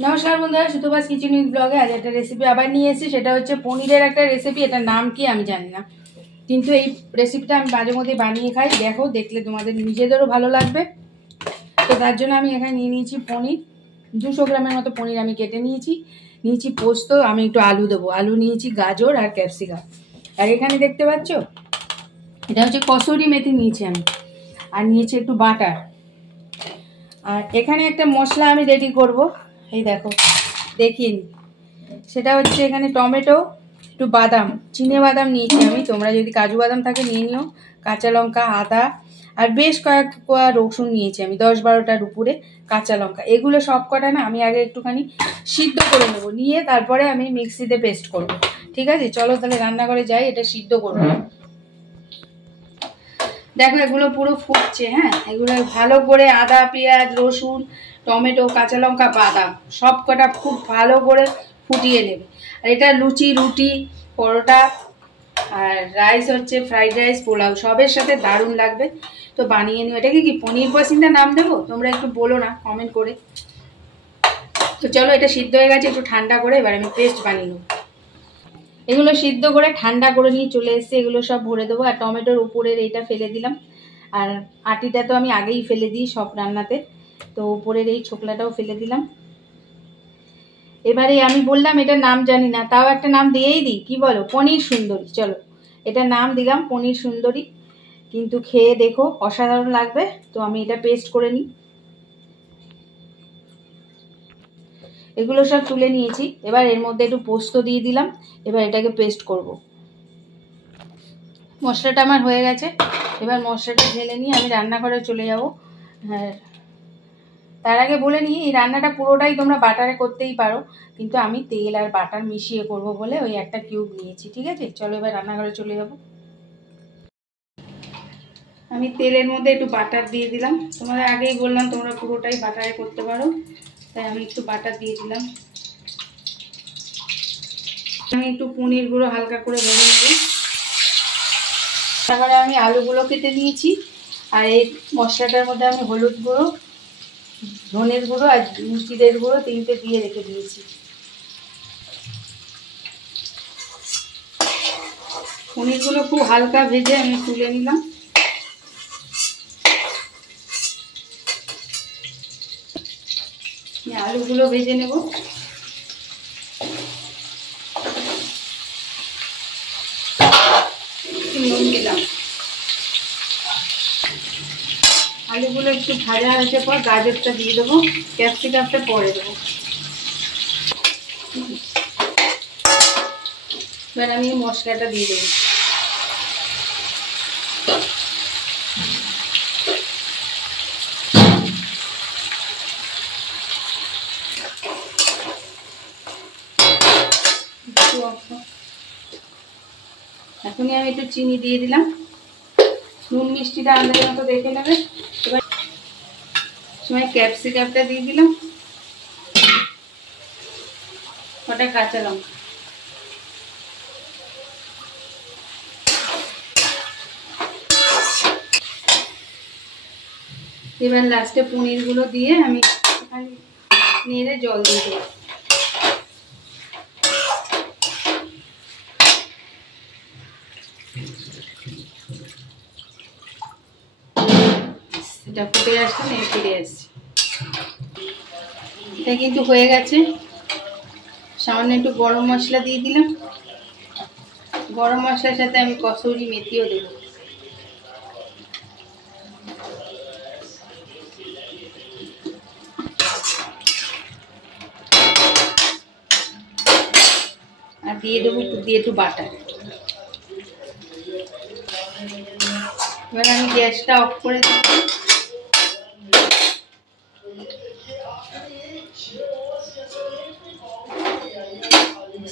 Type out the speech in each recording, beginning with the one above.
नमस्कार बंधुरा सुतोबास kitchen with ब्लगे आज एक रेसिपि आबार निये एसेछि सेटा हच्छे पनिरेर एक रेसिपि। एटार नाम कि आमि जानि ना, किन्तु एई रेसिपिटा आमि माझे मध्ये बानिये खाई। देखो देखले तोमादेर निजेदेरो भालो लागबे। तो तार जोन्नो आमि एखाने निये नियेछि पनिर 200 ग्रामेर मतो पनिर आमि केटे नियेछि पोस्त, आमि एकटु आलू देबो, आलू नियेछि गाजर और क्यापसिकाम। और एखाने देखते पाচ্ছো এটা হচ্ছে কসুরি মেথি নিয়েছি আমি, আর নিয়েছি একটু বাটার। আর এখানে একটা মশলা আমি রেডি করব, এই দেখো দেখিয়ে নি। সেটা হচ্ছে এখানে টমেটো, একটু বাদাম, চিনে বাদাম নিয়েছি আমি, তোমরা যদি কাজু বাদাম থাকে নিয়ে নিও, কাঁচা লঙ্কা, আদা আর বেশ কয়েক কোয়া রসুন নিয়েছি আমি, 10-12টার উপরে কাঁচা লঙ্কা। এগুলো সব কটা না আমি আগে একটুখানি সিদ্ধ করে নেব, নিয়ে তারপরে আমি মিক্সিতে পেস্ট করব। ঠিক আছে, চলো তাহলে রান্নাঘরে যাই, এটা সিদ্ধ করব। দেখো এগুলো পুরো ফুটছে। হ্যাঁ, এগুলো ভালো করে আদা, পেঁয়াজ, রসুন, টমেটো, কাঁচা লঙ্কা, বাদাম সব কটা খুব ভালো করে ফুটিয়ে নেবে। আর এটা লুচি, রুটি, পরোটা আর রাইস হচ্ছে ফ্রাইড রাইস, পোলাও সবের সাথে দারুণ লাগবে। তো বানিয়ে নিও। এটাকে কি পনির পসিন্দা নাম দেবো? তোমরা একটু বলো না কমেন্ট করে। তো চলো, এটা সিদ্ধ হয়ে গেছে, একটু ঠান্ডা করে এবার আমি পেস্ট বানিয়ে নেব। এগুলো সিদ্ধ করে ঠান্ডা করে নিয়ে চলে এসেছে, এগুলো সব ভরে দেবো। আর টমেটোর উপরের এইটা ফেলে দিলাম, আর আটিটা তো আমি আগেই ফেলে দিই সব রান্নাতে, তো উপরের এই ছোকলাটাও ফেলে দিলাম। এবারে আমি বললাম এটার নাম জানি না, তাও একটা নাম দিয়েই দিই, কি বলো? পনির সুন্দরী। চলো, এটার নাম দিলাম পনির সুন্দরী, কিন্তু খেয়ে দেখো অসাধারণ লাগবে। তো আমি এটা পেস্ট করে নিই। এগুলো সব তুলে নিয়েছি, এবার এর মধ্যে একটু পোস্ত দিয়ে দিলাম, এবার এটাকে পেস্ট করব। মশলাটা আমার হয়ে গেছে, এবার মশলাটা ঢেলে নিয়ে আমি রান্নাঘরে চলে যাব। হ্যাঁ, তার আগে বলে নিই এই রান্নাটা পুরোটাই তোমরা বাটারে করতেই পারো, কিন্তু আমি তেল আর বাটার মিশিয়ে করব বলে ওই একটা কিউব নিয়েছি। ঠিক আছে, চলো এবার রান্নাঘরে চলে যাব। আমি তেলের মধ্যে একটু বাটার দিয়ে দিলাম, তোমাদের আগেই বললাম তোমরা পুরোটাই বাটারে করতে পারো, তাই আমি একটু বাটার দিয়ে দিলাম। আমি একটু পনির গুঁড়ো হালকা করে ভেজে নেব। তারপরে আমি আলুগুলো কেটে নিয়েছি, আর এই মশলাটার মধ্যে আমি হলুদ গুঁড়ো, ধনের গুঁড়ো আর জিরের গুঁড়ো 3টে দিয়ে রেখে দিয়েছি। পনিরগুলো খুব হালকা ভেজে আমি তুলে নিলাম। আলুগুলো ভেজে নেব। নুন দিলাম। আলুগুলো একটু ভাজা হয়েছে পর গাজরটা দিয়ে দেবো, ক্যাপসিকামটা পরে দেবো। এবার আমি মশলাটা দিয়ে দেবো। এখনই আমি একটু চিনি দিয়ে দিলাম, নুন মিষ্টিটা আন্দাজের মতো দেখে নেবে। এবার সময় ক্যাপসিকামটা দিয়ে দিলাম, কটা কাঁচা লঙ্কা, এবার লাস্টে পনিরগুলো দিয়ে আমি নেড়ে জল দিয়ে দেবো। এটা ফুটে আসছে, নিয়ে ফিরে আসছি। এটা কিন্তু হয়ে গেছে। সামান্য একটু গরম মশলা দিয়ে দিলাম, গরম মশলার সাথে আমি কসুরি মেথিও দেব। আর দিয়ে দেবো একটু বাটার। এবার আমি গ্যাসটা অফ করে দিচ্ছি,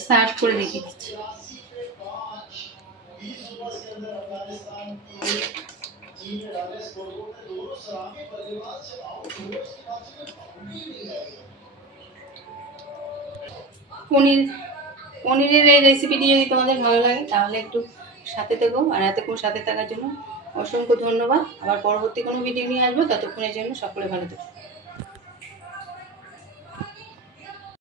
সার্ভ করে রেখে দিচ্ছি। পনিরের এই রেসিপিটি যদি তোমাদের ভালো লাগে তাহলে একটু সাথে থেকো, আর এতক্ষণ সাথে থাকার জন্য অসংখ্য ধন্যবাদ। আবার পরবর্তী কোনো ভিডিও নিয়ে আসবো, ততক্ষণের জন্য সকলে ভালো থেকো।